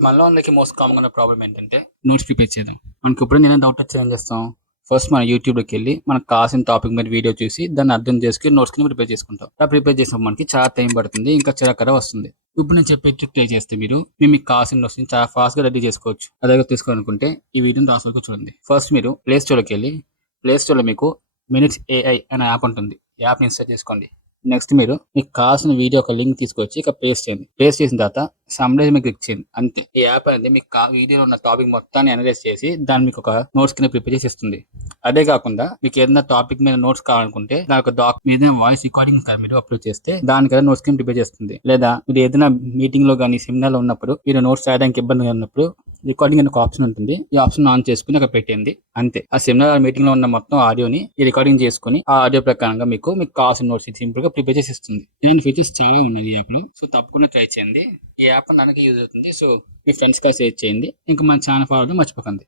మనలో అందరికి most common ఉన్న ప్రాబ్లం ఏంటంటే నోట్స్ ప్రిపేర్ చేయడం. మనకి ఇప్పుడు ఏదైనా డౌట్ వచ్చి ఏం చేస్తాం? ఫస్ట్ మన యూట్యూబ్‌లోకి వెళ్ళి మనకు కావాల్సిన టాపిక్ మీద వీడియో చూసి దాన్ని అర్థం చేసుకొని నోట్స్ కింద ప్రిపేర్ చేసుకుంటాం. అలా ప్రిపేర్ చేసినప్పుడు మనకి చాలా టైం పడుతుంది. ఇంకా చిరాకుగా వస్తుంది. ఇప్పుడు నేను చెప్పే ట్రిక్ ట్రై చేస్తే మీకు కావాల్సిన నోట్స్‌ని చాలా ఫాస్ట్‌గా రెడీ చేసుకోవచ్చు. అదే తీసుకోవాలనుకుంటే ఈ వీడియోని లాస్ట్ వరకు చూడండి. ఫస్ట్ మీరు ప్లే స్టోర్‌లోకి వెళ్ళి ప్లే స్టోర్‌లో మీకు మినిట్స్ ఏఐ అనే యాప్ ఉంటుంది. ఈ యాప్‌ని ఇన్‌స్టాల్ చేసుకోండి. నెక్స్ట్ మీకు కావాల్సిన వీడియో ఒక లింక్ తీసుకొచ్చి ఇక పేస్ట్ చేయండి. పేస్ట్ చేసిన తర్వాత సమ్మరైజ్ మీద క్లిక్ చేయండి. అంతే. ఈ యాప్ అనేది మీకు వీడియోలో ఉన్న టాపిక్ మొత్తాన్ని అనలైజ్ చేసి దాన్ని మీకు ఒక నోట్స్ కింద ప్రిపేర్ చేసి ఇస్తుంది. అదే కాకుండా మీకు ఏదైనా టాపిక్ మీద నోట్స్ కావాలనుకుంటే దాని ఒక డాక్ మీద వాయిస్ రికార్డింగ్ మీరు అప్లోడ్ చేస్తే దానికైనా నోట్స్ కింద ప్రిపేర్ చేస్తుంది. లేదా మీరు ఏదైనా మీటింగ్ లో కానీ సెమినార్ లో ఉన్నప్పుడు మీరు నోట్స్ రాయడానికి ఇబ్బందిగా ఉన్నప్పుడు రికార్డింగ్ అనే ఒక ఆప్షన్ ఉంటుంది. ఈ ఆప్షన్ ఆన్ చేసుకుని అక్కడ పెట్టింది. అంతే. ఆ సెమినార్ మీటింగ్ లో ఉన్న మొత్తం ఆడియోని ఈ రికార్డింగ్ చేసుకుని ఆ ఆడియో ప్రకారంగా మీకు కావాల్సిన నోట్స్ సింపుల్ గా ప్రిపేర్ చేసి ఇస్తుంది. ఇలాంటి ఫీచర్స్ చాలా ఉన్నాయి ఈ యాప్ లో. సో తప్పకుండా ట్రై చేయండి. ఈ యాప్ మనకి యూజ్ అవుతుంది. సో మీ ఫ్రెండ్స్ గా షేర్ చేయండి. ఇంకా మన ఛానల్ ఫాలో మర్చిపోకండి.